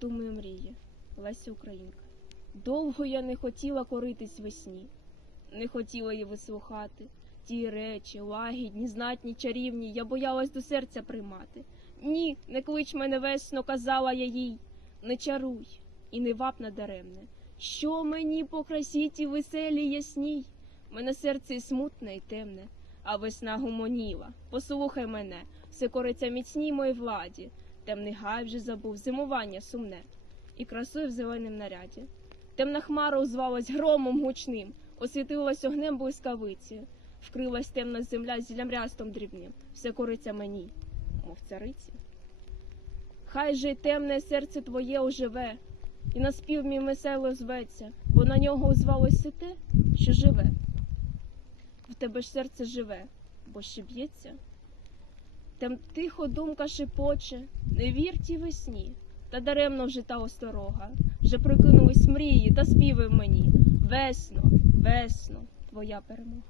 думаю, мріє, Леся Українка. Довго я не хотіла коритись весні, не хотіла її вислухати. Ті речі, лагідні, знатні, чарівні, я боялась до серця приймати. Ні, не клич мене весно, казала я їй, не чаруй і не вап надаремне. Що мені по красі ті веселі ясній? Мене серце і смутне, і темне, а весна гумоніла. Послухай мене, все кориться міцній моїй владі. Темний гай вже забув, зимування сумне, і красує в зеленім наряді. Темна хмара узвалась громом гучним, освітилась огнем блискавиці, вкрилась темна земля зіллям рястом дрібним, все кориться мені, мов цариці. Хай же й темне серце твоє оживе, і на спів мій весело зветься, бо на нього узвалось те, що живе. В тебе ж серце живе, бо ще б'ється. Тем тихо думка шепоче, не вір тій весні, та даремно вже та осторога, вже прокинулись мрії та співи мені. Весно, весно, твоя перемога.